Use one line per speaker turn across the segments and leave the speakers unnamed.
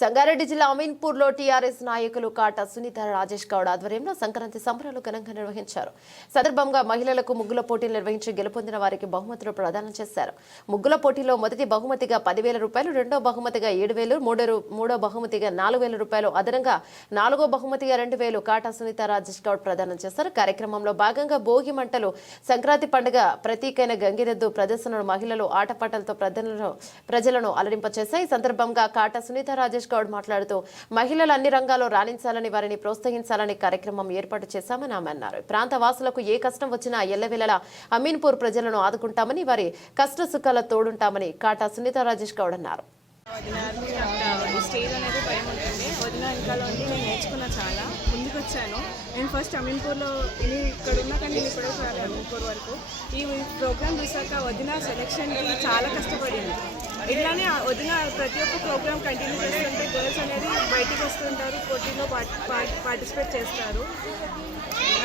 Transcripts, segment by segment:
సంగారెడ్డి జిల్లా అమీన్పూర్లో టీఆర్ఎస్ నాయకులు కాట సునీత రాజేష్ గౌడ్ ఆధ్వర్యంలో సంక్రాంతి సంబరాలు ఘనంగా నిర్వహించారు. సందర్భంగా మహిళలకు ముగ్గుల పోటీలు నిర్వహించి గెలుపొందిన వారికి బహుమతులు ప్రదానం చేశారు. ముగ్గుల పోటీలో మొదటి బహుమతిగా పదివేల రూపాయలు రెండో బహుమతిగా ఏడు వేలు మూడో రూ- మూడో బహుమతిగా నాలుగు వేల రూపాయలు అదనంగా నాలుగో బహుమతిగా రెండు వేలు కాటా సునీత రాజేష్ గౌడ్ ప్రదానం చేశారు. కార్యక్రమంలో భాగంగా భోగి మంటలు సంక్రాంతి పండుగ ప్రతీకైన గంగిరెద్దు ప్రదర్శనలు మహిళలు ఆటపాటలతో ప్రజలను ప్రజలను అలరింపచేశాయి. ఈ సందర్భంగా కాటా సునీత రాజేష్ గౌడ్ మాట్లాడుతూ మహిళలు అన్ని రంగాల్లో రాణించాలని వారిని ప్రోత్సహించాలని కార్యక్రమం ఏర్పాటు చేశామని ఆమె అన్నారు. ప్రాంత వాసులకు ఏ కష్టం వచ్చినా ఎల్లవేళలా అమీన్పూర్ ప్రజలను ఆదుకుంటామని వారి కష్ట సుఖాల తోడుంటామని కాటా సునీత రాజేష్ గౌడ్ అన్నారు.
వదిన స్టేజ్ అనేది భయం ఉంటుంది. వదిన వెనకాల ఉండి నేను నేర్చుకున్నా చాలా. ముందుకు వచ్చాను నేను ఫస్ట్ అమీన్పూర్లో ఇది ఇక్కడ ఉన్నా కానీ నేను ఇక్కడ రాలేదు అమీన్పూర్ వరకు. ఈ ప్రోగ్రామ్ చూసాక వదిన సెలెక్షన్కి చాలా కష్టపడింది. ఇట్లానే వదిన ప్రతి ఒక్క ప్రోగ్రామ్ కంటిన్యూ చేస్తుంటే గర్ల్స్ అనేది బయటికి వస్తుంటారు పోటీలో పార్టిసిపేట్ చేస్తారు.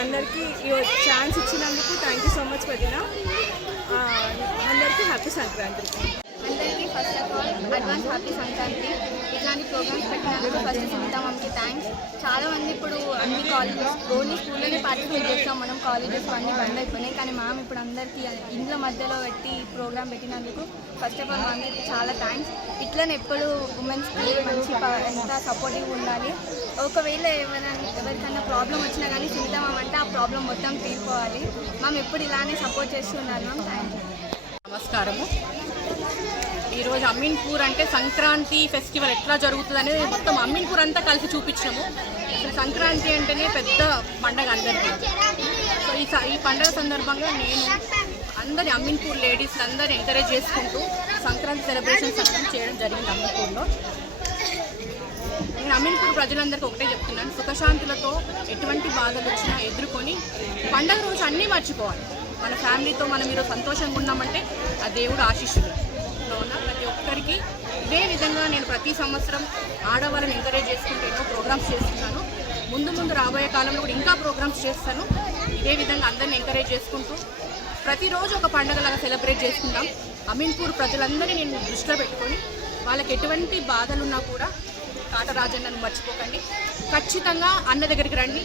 అందరికీ ఈ ఛాన్స్ ఇచ్చినందుకు థ్యాంక్ యూ సో మచ్ వదిన. అందరికీ హ్యాపీ సంక్రాంతి.
అందరికీ first of all advance happy Sankranti. ఇట్లాంటి ప్రోగ్రామ్స్ పెట్టినందుకు ఫస్ట్ సునీత థ్యాంక్స్ చాలా మంది ఇప్పుడు అన్ని కాలేజెస్ ఓన్లీ స్కూల్లోనే పార్టిసిపేట్ చేస్తాం మనం కాలేజెస్ అన్నీ బంద్ అయిపోయినాయి. కానీ మ్యామ్ ఇప్పుడు అందరికీ ఇంట్లో మధ్యలో పెట్టి ప్రోగ్రామ్ పెట్టినందుకు ఫస్ట్ ఆఫ్ ఆల్ మ్యామ్కి చాలా థ్యాంక్స్ ఇట్లనే ఎప్పుడు ఉమెన్స్కి మంచి ఎంత సపోర్టివ్ ఉండాలి. ఒకవేళ ఎవరైనా ఎవరికైనా ప్రాబ్లం వచ్చినా కానీ సునీత అంటే ఆ ప్రాబ్లం మొత్తం తీరిపోవాలి మ్యామ్ ఎప్పుడు ఇలానే సపోర్ట్ చేస్తున్నారు మ్యామ్ థ్యాంక్ యూ
నమస్కారము. ఈరోజు అమీన్పూర్ అంటే సంక్రాంతి ఫెస్టివల్ ఎట్లా జరుగుతుంది అనేది మొత్తం అమీన్పూర్ అంతా కలిసి చూపించినాము. అసలు సంక్రాంతి అంటేనే పెద్ద పండగ అందరికీ. సో ఈ ఈ పండగ సందర్భంగా నేను అందరి అమీన్పూర్ లేడీస్ అందరిని ఎంకరేజ్ చేసుకుంటూ సంక్రాంతి సెలబ్రేషన్స్ అనేది చేయడం జరిగింది అమీన్పూర్లో. నేను అమీన్పూర్ ప్రజలందరికీ ఒకటే చెప్తున్నాను. సుఖశాంతులతో ఎటువంటి బాధలు వచ్చినా ఎదుర్కొని పండగ రోజు అన్నీ మర్చిపోవాలి. మన ఫ్యామిలీతో మనం ఈరోజు సంతోషంగా ఉన్నామంటే ఆ దేవుడు ఆశీస్సులు. కావున ప్రతి ఒక్కరికి ఇదే విధంగా నేను ప్రతి సంవత్సరం ఆడవాళ్ళని ఎంకరేజ్ చేసుకుంటూ ఎన్నో ప్రోగ్రామ్స్ చేస్తున్నాను. ముందు ముందు రాబోయే కాలంలో కూడా ఇంకా ప్రోగ్రామ్స్ చేస్తాను. ఇదే విధంగా అందరిని ఎంకరేజ్ చేసుకుంటూ ప్రతిరోజు ఒక పండగలాగా సెలబ్రేట్ చేసుకుంటాం అమీన్పూర్ ప్రజలందరినీ నేను దృష్టిలో పెట్టుకొని వాళ్ళకి ఎటువంటి బాధలున్నా కూడా కాటరాజన్నను మర్చిపోకండి. ఖచ్చితంగా అన్న దగ్గరికి రండి.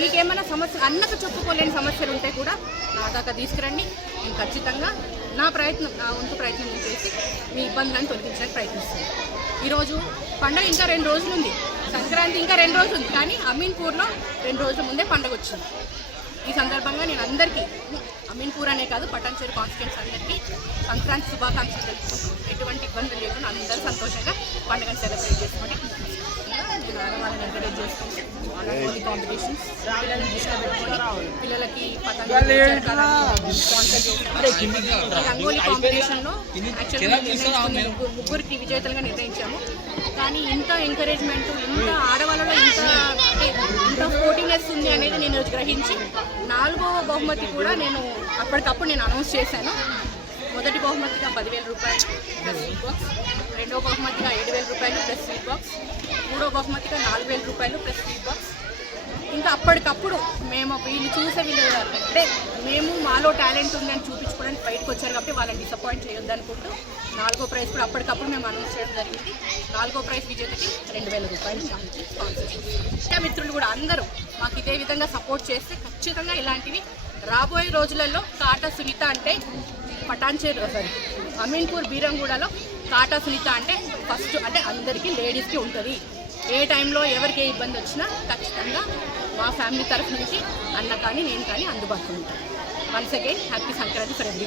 మీకేమైనా సమస్య అన్నకు చెప్పుకోలేని సమస్యలు ఉంటే కూడా నా దాకా తీసుకురండి. నేను ఖచ్చితంగా నా ప్రయత్నం నా వంతు ప్రయత్నం చేసి మీ ఇబ్బందులను తొలగించడానికి ప్రయత్నిస్తాను. ఈరోజు పండగ ఇంకా రెండు రోజులు ఉంది. సంక్రాంతి ఇంకా రెండు రోజులు ఉంది. కానీ అమీన్పూర్లో రెండు రోజుల ముందే పండగ వచ్చింది. ఈ సందర్భంగా నేను అందరికీ అమీన్పూర్ అనే కాదు పటాన్చేరు కాన్స్టిట్యూన్స్ అందరికీ సంక్రాంతి శుభాకాంక్షలు తెలుపుకుంటూ ఎటువంటి ఇబ్బందులు లేకుండా అందరూ సంతోషంగా పండుగను సెలబ్రేట్ చేసుకోండి. నేను ఆడవాళ్ళని ఎంకరేజ్ చేసుకుంటూ రంగోలీ కాంపిటీషన్స్ పిల్లల్ని దృష్టిలో పెట్టుకొని పిల్లలకి పతంగులు చెరకాలని స్పాన్సర్ చేసాము ఈ రంగోలీ కాంపిటీషన్లో యాక్చువల్గా ముగ్గురికి విజేతలుగా నిర్ణయించాము కానీ ఇంత ఎంకరేజ్మెంట్ ఇంత ఆడవాళ్ళలో ఇంత అంటే ఇంత పోటీనెస్ ఉంది అనేది నేను గ్రహించి నాలుగవ బహుమతి కూడా నేను అప్పటికప్పుడు నేను అనౌన్స్ చేశాను మొదటి బహుమతిగా పదివేల రూపాయలు ప్లస్ రెండో బహుమతిగా ప్లస్ స్వీట్ బాక్స్. మూడో బహుమతిగా నాలుగు వేల రూపాయలు ప్లస్ స్వీట్ బాక్స్. ఇంకా అప్పటికప్పుడు మేము వీళ్ళు చూసే వీళ్ళు అంటే మేము మాలో టాలెంట్ ఉందని చూపించుకోవడానికి బయటకు వచ్చారు కాబట్టి వాళ్ళని డిసప్పాయింట్ చేయొద్దు అనుకుంటూ నాలుగో ప్రైజ్ కూడా అప్పటికప్పుడు మేము అనౌన్స్ చేయడం జరిగింది. నాలుగో ప్రైజ్ విజేతకి రెండు వేల రూపాయలు స్పాన్సర్ మిత్రులు కూడా అందరూ మాకు ఇదే విధంగా సపోర్ట్ చేస్తే ఖచ్చితంగా ఇలాంటివి రాబోయే రోజులలో కాటా సునీత అంటే పటాన్చేరు సారీ అమీన్పూర్ బీరంగూడలో కాటా సునీత అంటే ఫస్ట్ అంటే అందరికీ లేడీస్కి ఉంటుంది. ఏ టైంలో ఎవరికి ఏ ఇబ్బంది వచ్చినా ఖచ్చితంగా మా ఫ్యామిలీ తరఫు నుంచి అన్న కానీ నేను కానీ అందుబాటులో ఉంటాను once again happy Sankranti for every